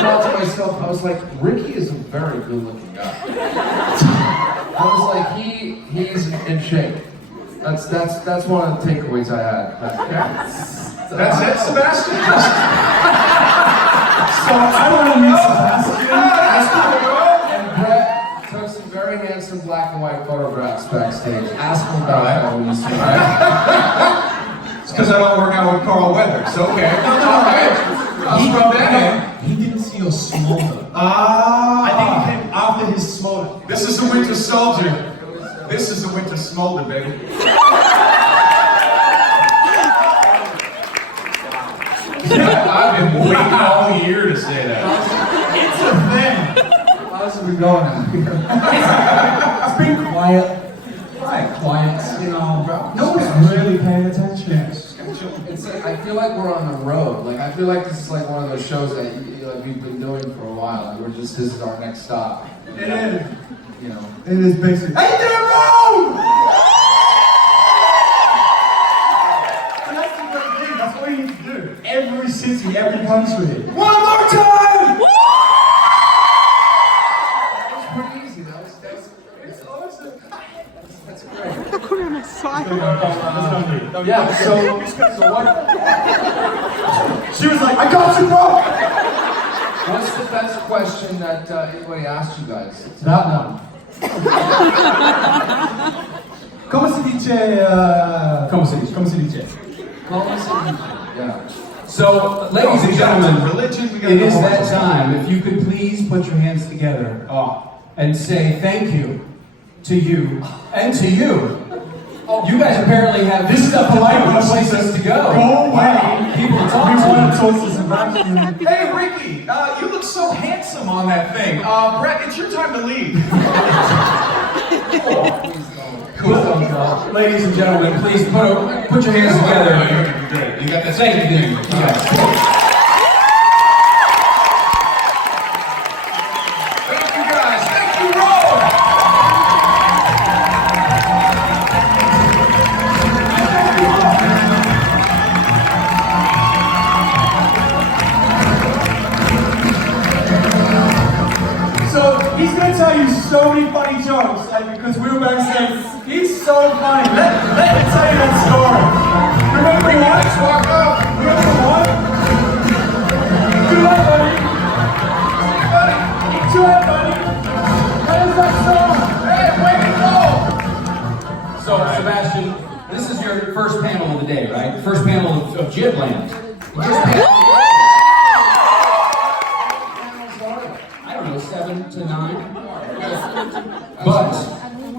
thought to myself, I was like, Ricky is a very good-looking guy. I was like, he's in shape. That's one of the takeaways I had. That's it, Sebastian? So I want to meet Sebastian. And Brett took some very handsome black and white photographs backstage. Ask him about that when you see him. It's because I don't work out with Carl Weathers, okay. I'll scrub that in. He didn't see your smolder. I think he came after his smolder. This is the Winter Soldier. This is the Winter Smolder, baby. I've been waiting all year to say that. It's a thing. How's it been going out here? It's been quiet. Quiet, you know, no one's really paying attention. I feel like we're on the road. Like I feel like this is like one of those shows that like we've been doing for a while. Like this is our next stop. It is. You know. It is basically. Hey, Daryl! And that's the great thing. That's what you need to do. Every city, every country. One more time! That was pretty easy. That's awesome. That's great. Yeah. So what? She was like, I got you, bro! What's the best question that anybody asked you guys? That one. Come si dice, come si dice. Yeah. So, ladies and gentlemen, religion, we got it is that time. If you could please put your hands together and say thank you to you and to you. You guys apparently have this stuff polite places to go. Go away. People to We talk want to. to talk to Sebastian. Hey, Ricky, you look so handsome on that thing. Brett, it's your time to leave. Cool. Ladies and gentlemen, please put your hands together. Great. You got the Thank you. Yes. Thank you guys. Thank you, Rob. So he's gonna tell you so many funny jokes, like because we were backstage. He's so funny. Let me tell you that story. Remember what? Let's walk up. Remember what? Too late, buddy. Too late, buddy. That is that song. Hey, way to go. So, Sebastian, this is your first panel of the day, right? First panel of JIBLAND. I don't know, 7 to 9. But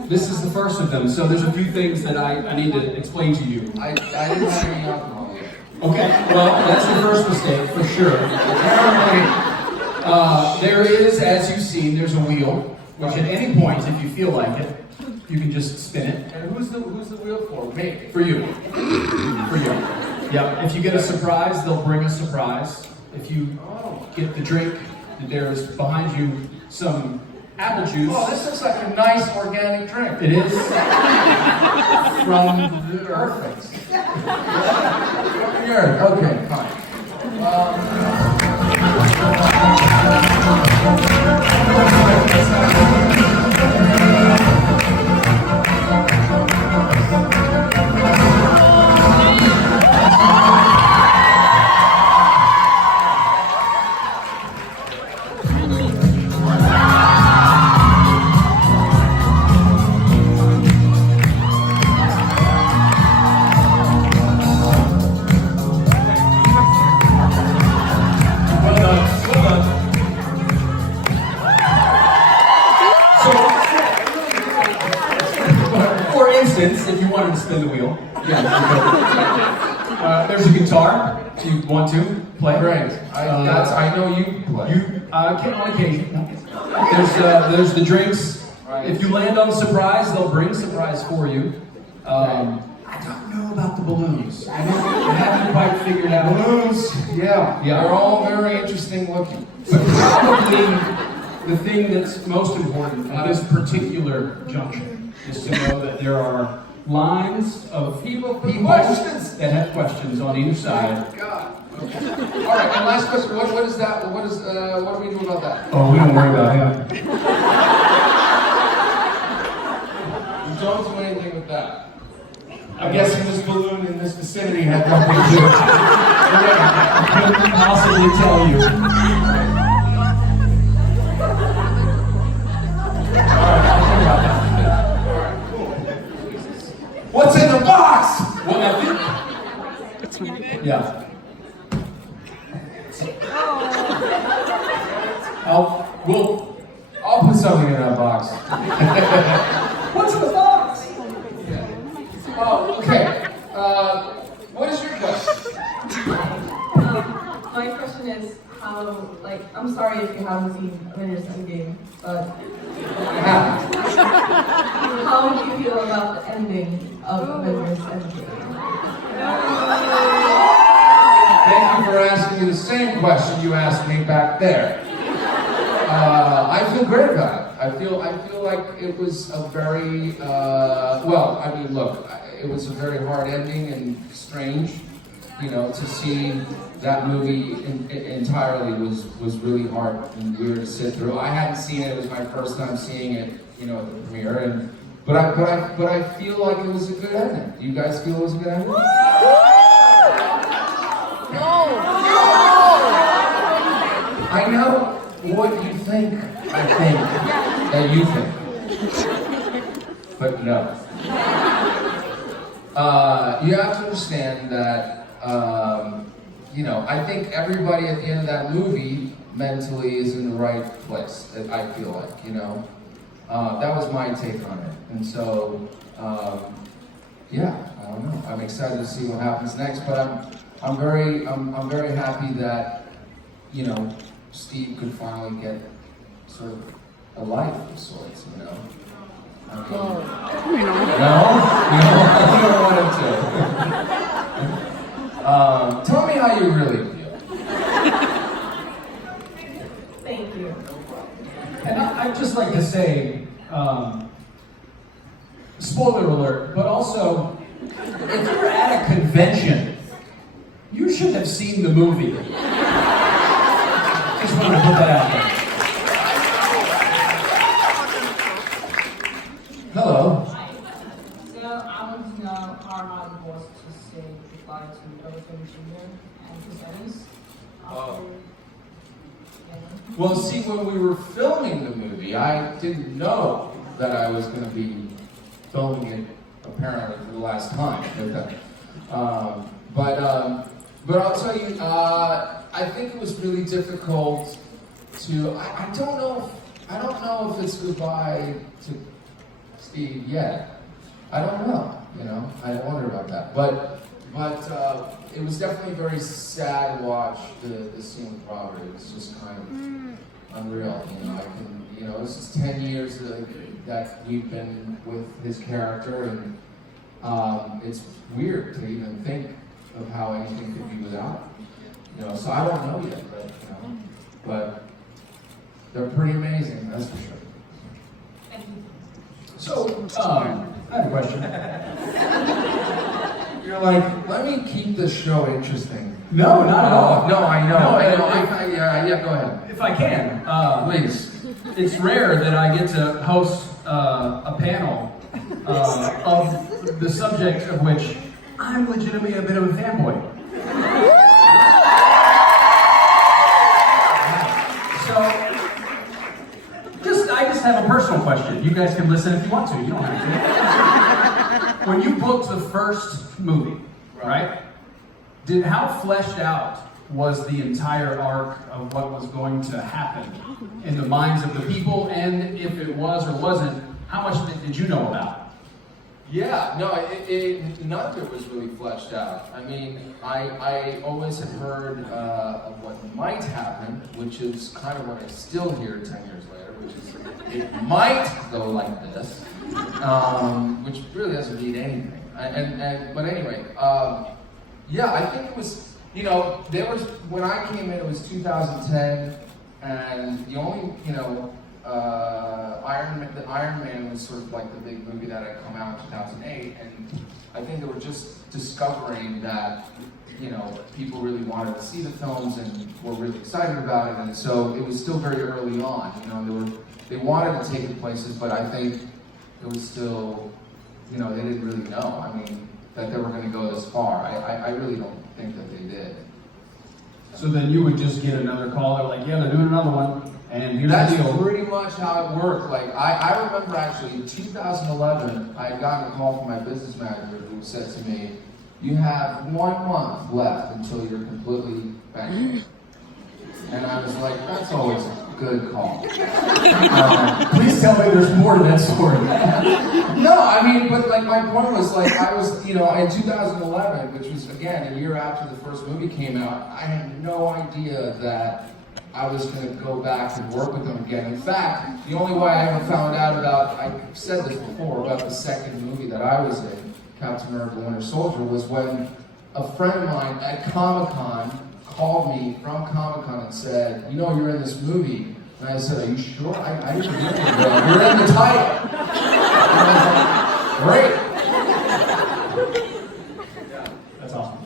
this is the first of them, so there's a few things that I need to explain to you. I didn't have any alcohol yet. Okay, well, that's your first mistake, for sure. There is, as you've seen, there's a wheel, which at any point, if you feel like it, you can just spin it. And who's the wheel for? Me. For you. For you. Yeah, if you get a surprise, they'll bring a surprise. If you get the drink, there's behind you some apple juice. Oh, this looks like a nice organic drink. It is from Perfect. Here, okay, fine. If you wanted to spin the wheel, there's a guitar. If you want to play, Great. I know you play. You can on occasion. There's the drinks. Right. If you land on surprise, they'll bring surprise for you. I don't know about the balloons. I haven't quite figured out. Balloons, yeah. Yeah. They're all very interesting looking. But probably the thing that's most important at this particular junction is to know that there are lines of people questions. that have questions on either side. God. Okay. All right. And last question. What is that? What do we do about that? Oh, we don't worry about him. We don't do anything with that. I'm guessing this balloon in this vicinity had nothing to do with it. I couldn't possibly tell you. What's in the box? Well, I think. Yeah. I'll put something in that box. What's in the box? Oh, okay. What is your question? My question is how, like, I'm sorry if you haven't seen Avengers Endgame, but how do you feel about the ending of Avengers Endgame? Thank you for asking me the same question you asked me back there. I feel great about it. I feel like it was a very well. I mean, look, it was a very hard ending and strange. You know, to see that movie entirely was really hard and weird to sit through. I hadn't seen it; it was my first time seeing it. You know, at the premiere, but I feel like it was a good ending. Do you guys feel it was a good ending? I know what you think. I think that you think, but no. You have to understand that. You know, I think everybody at the end of that movie mentally is in the right place. I feel like, you know, that was my take on it, and so yeah, I don't know. I'm excited to see what happens next, but I'm very happy that, you know, Steve could finally get sort of a life of sorts, you know. I mean, no, you don't want him to. Tell me how you really feel. Thank you. And I'd just like to say, spoiler alert, but also, if you're at a convention, you should have seen the movie. Just wanted to put that out there. Hello. So I want to know how hard it was to say goodbye to Robert Downey Jr. and Chris Evans after. Well, see, when we were filming the movie, I didn't know that I was going to be filming it apparently for the last time with them. But I'll tell you, I think it was really difficult to. I don't know if it's goodbye to Steve yet. I don't know. You know, I wonder about that. But it was definitely very sad to watch the scene with Robert. It was just kind of unreal. You know, this is 10 years that we've been with his character, and it's weird to even think of how anything could be without him. You know, so I don't know yet, but they're pretty amazing, that's for sure. So, I have a question. You're like, let me keep this show interesting. No, not at all. No, I know. No, I know. Yeah, go ahead. If I can, Please. it's rare that I get to host a panel of the subject of which I'm legitimately a bit of a fanboy. So, I just have a personal question. You guys can listen if you want to. You don't have to. When you booked the first movie, right? How fleshed out was the entire arc of what was going to happen in the minds of the people, and if it was or wasn't, how much did you know about it? Yeah, no, none of it was really fleshed out. I mean, I always had heard of what might happen, which is kind of what I still hear 10 years later, which is it might go like this, which really doesn't mean anything. But anyway, yeah, I think it was, you know, when I came in, it was 2010, and the only, you know, the Iron Man was sort of like the big movie that had come out in 2008, and I think they were just discovering that, you know, people really wanted to see the films and were really excited about it, and so it was still very early on. You know, they wanted to take it places, but I think it was still, you know, they didn't really know. I mean, that they were going to go this far. I really don't think that they did. So then you would just get another call. They're like, yeah, they're doing another one, and here's That's the deal. pretty much how it worked. Like, I remember actually in 2011, I had gotten a call from my business manager who said to me, you have 1 month left until you're completely bankrupt. And I was like, that's always a good call. Please tell me there's more to that story. No, I mean, but like my point was like, I was, you know, in 2011, which was again a year after the first movie came out, I had no idea that I was going to go back and work with them again. In fact, the only way I ever found out about, I said this before, about the second movie that I was in, Captain America: Winter Soldier, was when a friend of mine at Comic-Con called me from Comic-Con and said, you know, you're in this movie. And I said, are you sure? I didn't hear anything. You're in the title. And I was like, great. That's awesome.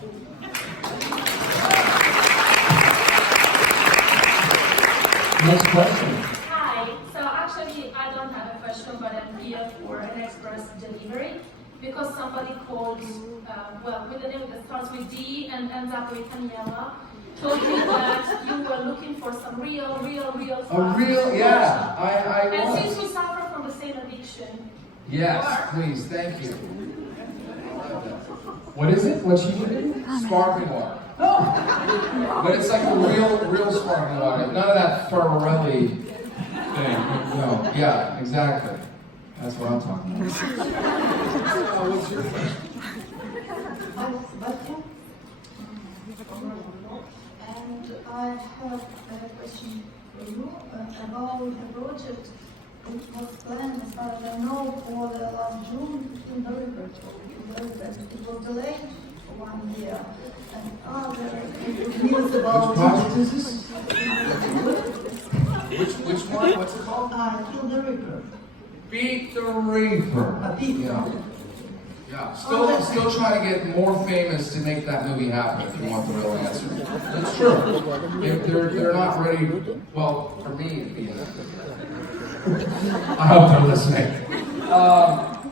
Next question. Hi. So actually, I don't have a question, but I'm here for an express delivery because somebody called, with a name that starts with D and ends up with Daniela, told me that you were looking for some real A real, yeah, I And was. since we suffer from the same addiction, Yes, please, thank you. What is it? What she did? Sparkling water. Oh. But it's like a real sparkling water. None of that Ferrarelli thing. No, yeah, exactly. That's what I'm talking about. What's your question? I'm Sebastian. And I have a question for you about the project. It was planned, as far as I know, for the last June in the river. It was delayed for 1 year. And there news about Which project is this? Which one? What's it called? Kill the Reaper. Beat the Reaper. Beat. Yeah. Yeah. Still trying to get more famous to make that movie happen. If you want the real answer, it's true. They're not ready. Well, for me, I hope they're listening.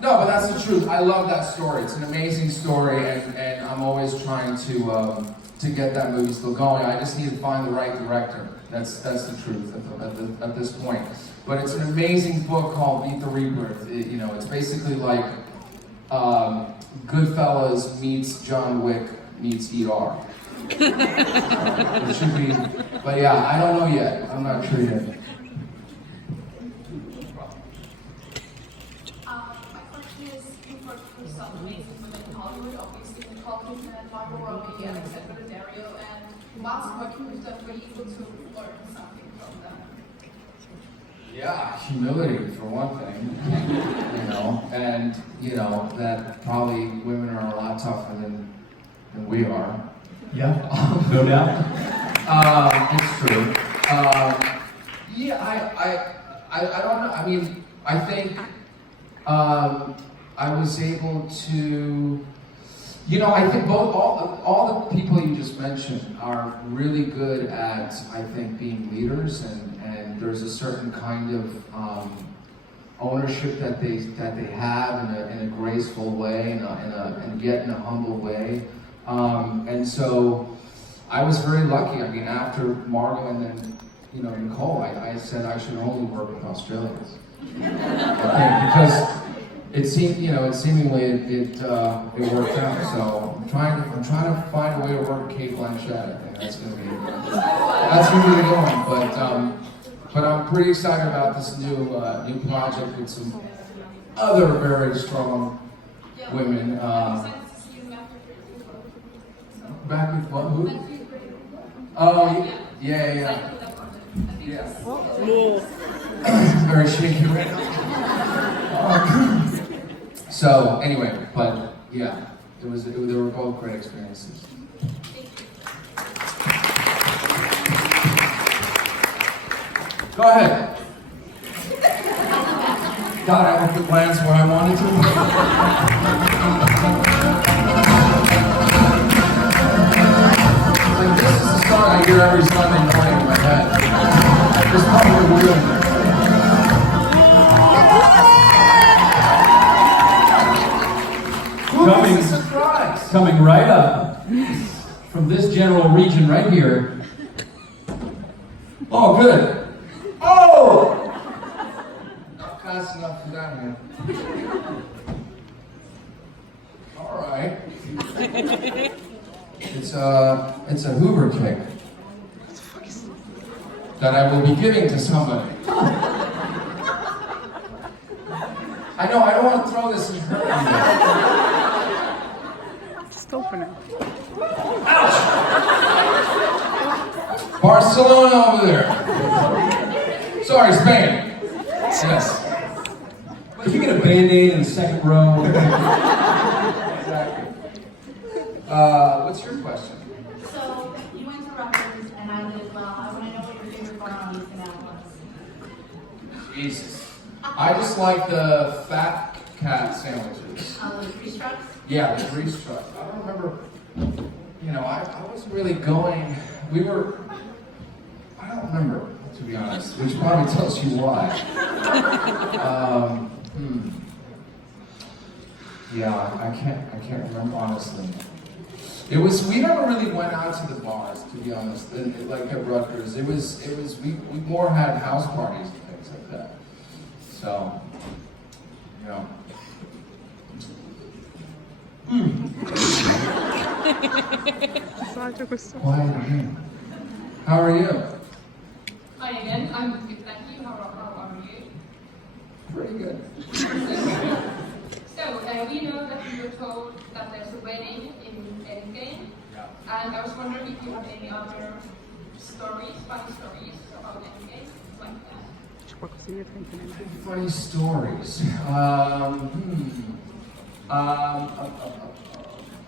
No, but that's the truth. I love that story. It's an amazing story, and I'm always trying to get that movie still going. I just need to find the right director. That's the truth at this point. But it's an amazing book called Beat the Reaper. You know, it's basically like Goodfellas meets John Wick meets ER. It should be, but yeah, I don't know yet. I'm not sure yet. my question is, you've worked with some amazing women in Hollywood, obviously Nicole Kidman and Margot Robbie and Alexandra Daddario, and what's working with them for you to learn something from them? Yeah, humility for one thing, you know, and you know that probably women are a lot tougher than we are. Yeah, no doubt. It's true. Yeah, I don't know. I mean, I think I was able to, you know, I think all the people you just mentioned are really good at, I think, being leaders, and there's a certain kind of ownership that they have in a graceful way, and yet in a humble way. And so I was very lucky. I mean, after Margot and then, you know, Nicole, I said I should only work with Australians. Okay, because it seemed, you know, seemingly it worked out. So I'm trying to find a way to work with Kate Blanchett. I think that's gonna be the going. But I'm pretty excited about this new project with some other very strong women. Back with what? Who? Oh, yeah. Very shaky right now. So anyway, but yeah, they were both great experiences. Go ahead. God, I hope it lands where I wanted to. Like, this is the song I hear every Sunday morning in my head. There's probably a wheel in there. Coming, Who's the surprise? coming right up from this general region right here. Oh, good. Oh! Not fast enough for that, man. All right. It's a Hoover kick that I will be giving to somebody. I know, I don't want to throw this and hurt you. Just open it. Barcelona over there. Sorry, Spain. Yes. If you get a Band-Aid in the second row. Exactly. What's your question? So, you went to Rutgers and I did as well. I want to know what your favorite bar on East Canal was. Jesus. I just like the fat cat sandwiches. The grease trucks? Yeah, the grease truck. I don't remember, you know, I wasn't really going, I don't remember, to be honest, which probably tells you why. Yeah, I can't remember, honestly. We never really went out to the bars, to be honest, like at Rutgers. We more had house parties and things like that. So, you know. Quiet again. How are you? Hi again, I'm good, thank you. How are you? Pretty good. So, we know that you were told that there's a wedding in Endgame. Yeah. And I was wondering if you have any other stories, funny stories about Endgame, like that. Funny stories.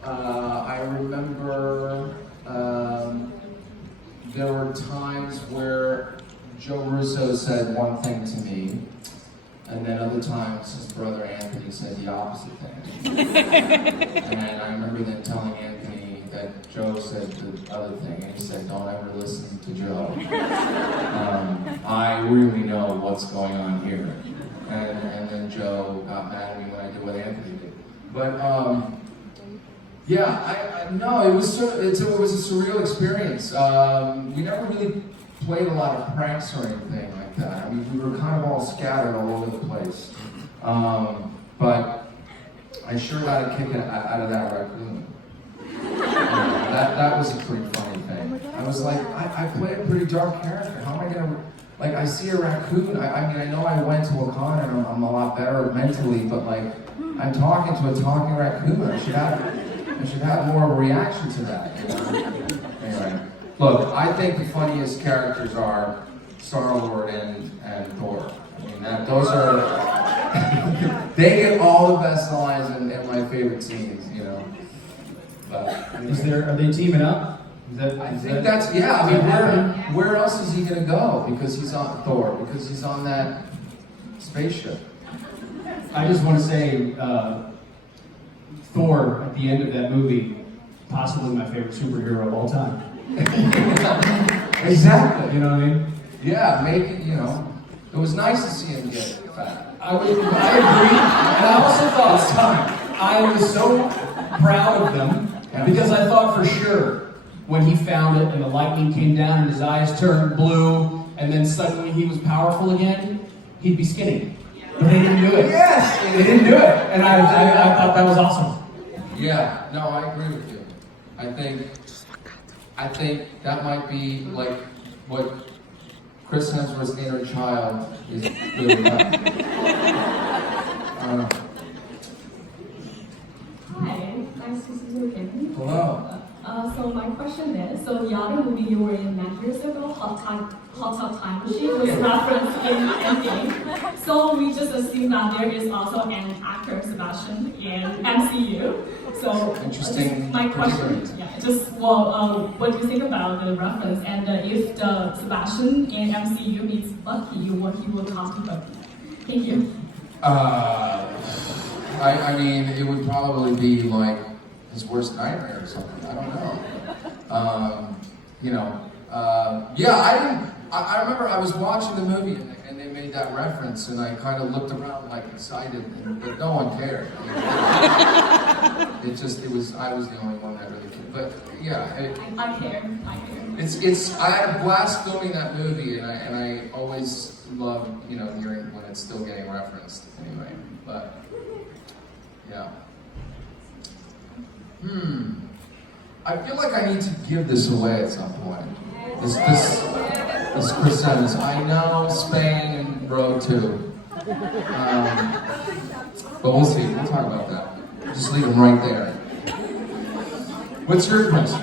I remember there were times where Joe Russo said one thing to me, and then other times his brother Anthony said the opposite thing. And I remember then telling Anthony that Joe said the other thing, and he said, "Don't ever listen to Joe. I really know what's going on here." And then Joe got mad at me when I did what Anthony did. But yeah, no, it was it was a surreal experience. We never really played a lot of pranks or anything like that. I mean, we were kind of all scattered all over the place. But I sure got a kick out of that raccoon. That was a pretty funny thing. I was like, I play a pretty dark character. How am I gonna, like, I see a raccoon. I mean, I know I went to Wakanda and I'm a lot better mentally, but like, I'm talking to a talking raccoon. I should have more of a reaction to that. You know? Anyway, look, I think the funniest characters are Star-Lord and Thor. I mean, those are, they get all the best lines in my favorite scenes, you know. But Are they teaming up? I think that's, yeah, I mean, where else is he gonna go? Because he's on Thor, because he's on that spaceship. I just want to say, Thor, at the end of that movie, possibly my favorite superhero of all time. Exactly. You know what I mean? Yeah, maybe, you know, it was nice to see him get fat. I agree, and I also thought I was so proud of them because I thought for sure when he found it and the lightning came down and his eyes turned blue and then suddenly he was powerful again, he'd be skinny. But they didn't do it. Yes! They didn't do it, and I thought that was awesome. Yeah, no, I agree with you. I think that might be like what Chris Hemsworth's inner child is really like. I don't know. Hi, nice to see you again. Hello. So my question is, so the other movie you were in 9 years ago, Hot Tub Time Machine, was referenced in Endgame. So we just assume that there is also an actor, Sebastian, in MCU. So Interesting. My question, what do you think about the reference? And if the Sebastian in MCU meets Bucky, what he will talk to Bucky? Thank you. I mean, it would probably be like his worst nightmare or something. I don't know. Yeah, I remember I was watching the movie and they made that reference, and I kind of looked around like excited, but no one cared. I was the only one that really cared. But yeah, I care. I had a blast filming that movie, and I always love hearing when it's still getting referenced anyway. But yeah. I feel like I need to give this away at some point. This Chris Evans. I know Spain and Road 2. But we'll see. We'll talk about that. Just leave them right there. What's your question?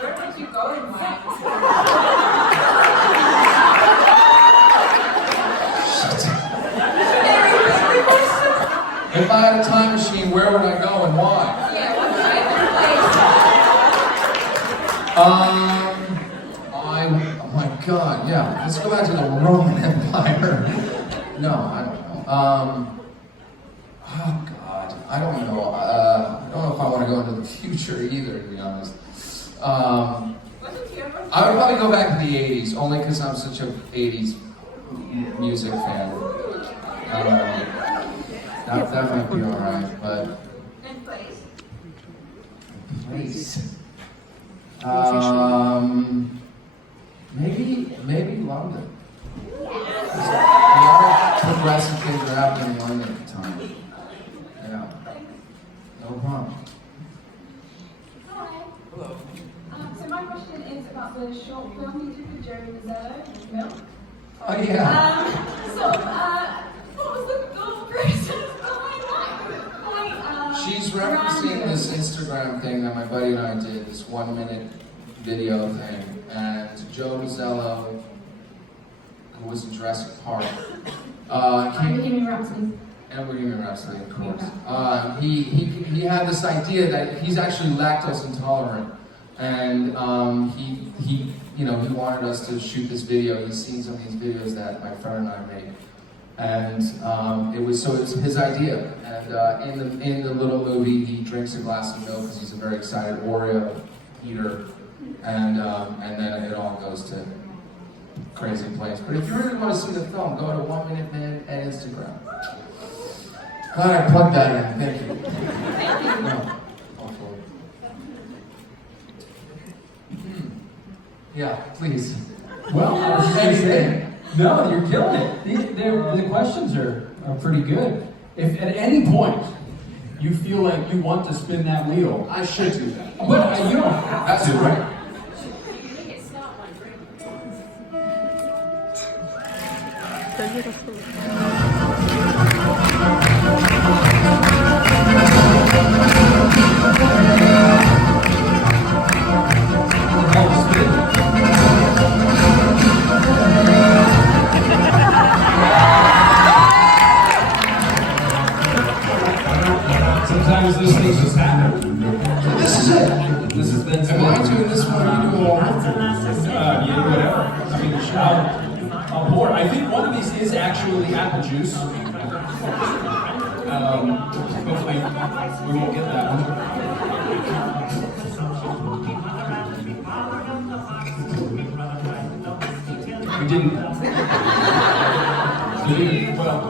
Where would you go in life? If I had a time machine, where would I go and why? Yeah, what Oh my God, yeah. Let's go back to the Roman Empire. No, I don't know. Oh God, I don't know. I don't know if I want to go into the future either, to be honest. I would probably go back to the 80s, only because I'm such a 80s music fan. That might be alright, but... And place? Place? Maybe London. A lot of progressive things are happening in London at the time. Yeah. No problem. Hi. Hello. So my question is about the short film you did with Jerry Mazzello, Milk. Oh yeah. What was the thought process behind that? She's referencing this Instagram thing that my buddy and I did, this 1-minute video thing, and Joe Mazzello, who was in Jurassic Park, Bohemian Rhapsody. and Bohemian Rhapsody, of course. He had this idea that he's actually lactose intolerant, and he wanted us to shoot this video. He's seen some of these videos that my friend and I made. And it was his idea. And in the little movie, he drinks a glass of milk because he's a very excited Oreo eater, and then it all goes to crazy place. But if you really want to see the film, go to 1 Minute Man at Instagram. Glad I plugged that in. Thank you. No, hopefully. Yeah, please. Well, I was just gonna say, no, you're killing it. The questions are pretty good. If at any point you feel like you want to spin that wheel, I should do that. but you don't have That's to. right. Sometimes those things just happen. This is it. This has been Am I doing this one or are you doing all of them? yeah, whatever. I mean, I'll pour. I think one of these is actually apple juice. Hopefully, we won't get that one. We didn't. Well.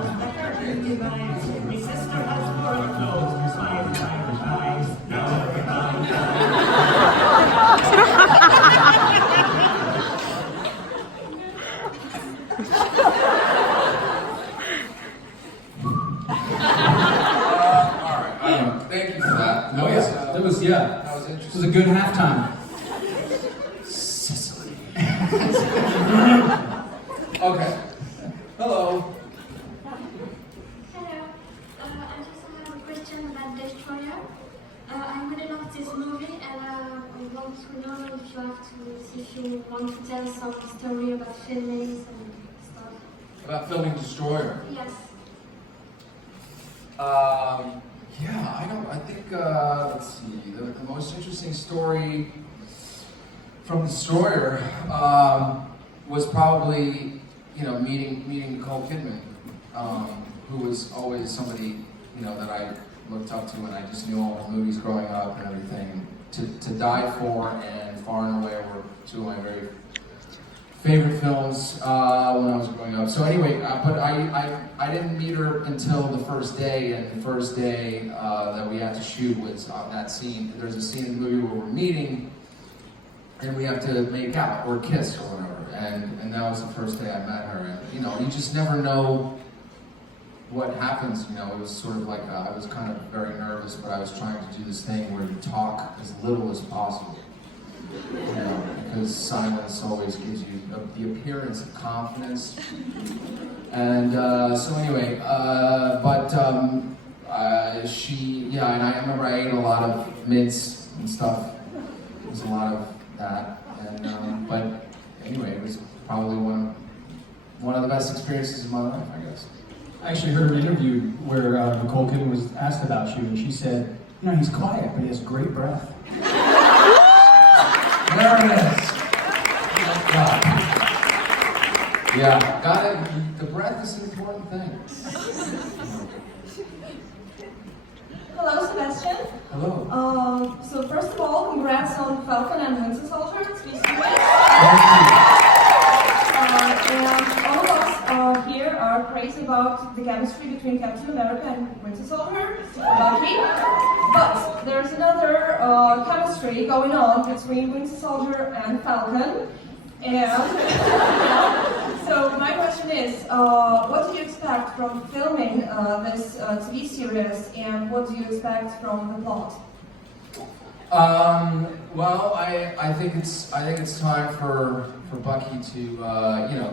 Thank you for that. Oh yeah, that was That was This interesting. was a good halftime. Sicily. Okay. Hello. Hello. I just have a question about Destroyer. I really love this movie, and I want to know if you want to tell some story about filming and stuff. About filming Destroyer. Yes. Yeah, I think, let's see, the most interesting story from Destroyer was probably, meeting Nicole Kidman, who was always somebody, that I looked up to, and I just knew all the movies growing up and everything. To Die For and Far and Away were two of my very favorite films when I was growing up. So anyway, but I didn't meet her until the first day, and the first day that we had to shoot was on that scene. There's a scene in the movie where we're meeting, and we have to make out or kiss or whatever, and that was the first day I met her. And you just never know what happens. It was sort of like I was kind of very nervous, but I was trying to do this thing where you talk as little as possible. Because silence always gives you the appearance of confidence. And so anyway, and I remember I ate a lot of mints and stuff. There was a lot of that. And but anyway, it was probably one of the best experiences of my life, I guess. I actually heard an interview where Nicole Kidman was asked about you, and she said, he's quiet, but he has great breath. There it is. Yeah, got it. The breath is an important thing. Hello, Sebastian. Hello. So first of all, congrats on Falcon and Winter Soldier. It's been and all of us here are crazy about the chemistry between Captain America and Winter Soldier. Lucky. But there's another chemistry going on between Winter Soldier and Falcon. And so my question is, what do you expect from filming this TV series, and what do you expect from the plot? Well, I think it's time for Bucky to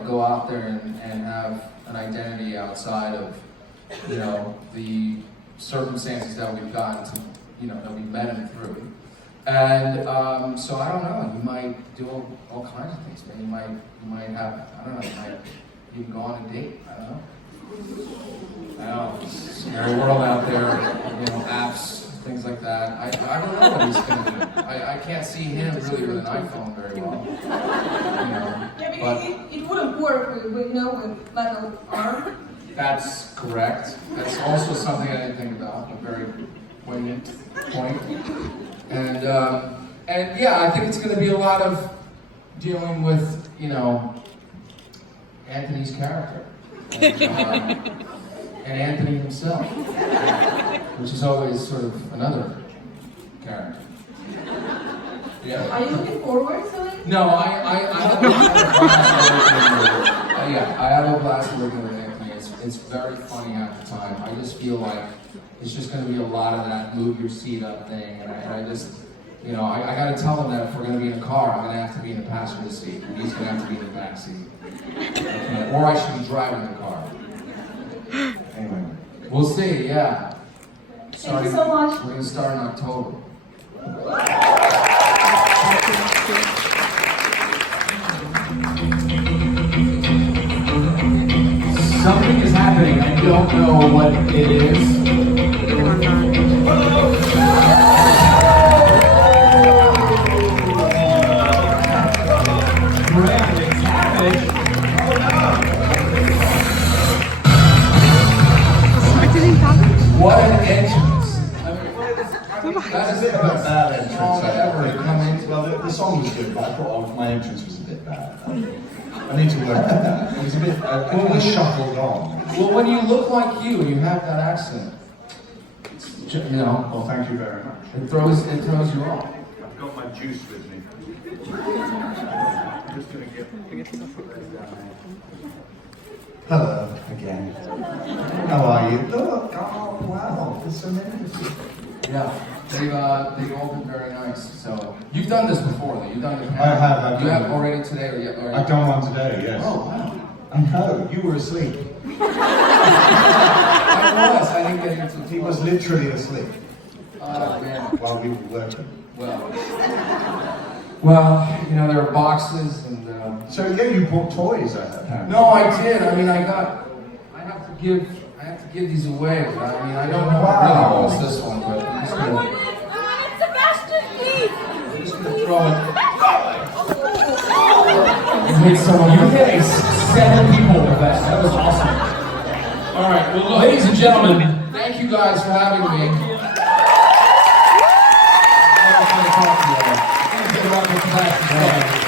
go out there and have an identity outside of the circumstances that we've gotten to that we met him through. And so I don't know, you might do all kinds of things. Maybe you might have, I don't know, you might even go on a date. I don't know. I know, it's a scary world out there, apps, things like that. I don't know what he's going to do. I can't see him really with an iPhone very well. Yeah, because it wouldn't work with metal arm. That's correct. That's also something I didn't think about. A very poignant point. And yeah, I think it's going to be a lot of dealing with, Anthony's character. And Anthony himself. Which is always sort of another character. Yeah. Are you looking forward to it? No, I have a blast working with Anthony. It's very funny half the time. I just feel like it's just going to be a lot of that move your seat up thing, and I just, I got to tell him that if we're going to be in a car, I'm going to have to be in the passenger seat, and he's going to have to be in the back seat. Or I should be driving the car. Anyway, we'll see. Yeah. Thank you so much. We're going to start in October. Something is happening. I don't know what it is. What an entrance! That's a bit of a bad entrance. Well, the song was good, but I thought my entrance was a bit bad. I need to work on that. It was a bit, it was shuffled on. Well, when you look like you and you have that accent, Well, thank you very much. it throws you off. I've got my juice with me. I'm just going to get Hello again. How are you? Look, oh wow, there's so many of you. Yeah, they've all been very nice. So you've done this before, though. You've done it. I have. You have already today, or yet? I've done one today. Yes. Oh wow. I know. You were asleep. I was. I didn't get into the. He was literally asleep. Man. While we were working. Well, there are boxes and. So yeah, you bought toys. I heard. No, I did. I mean, I have to give these away. But I don't know what really wants this one, but I'm just gonna. Sebastian, please! I'm just gonna throw it. hit someone. You hit 7 people with that. That was awesome. All right, well, look, Ladies and gentlemen, thank you guys for having me. I'm going to talk to you all. I'm going to get around to Sebastian.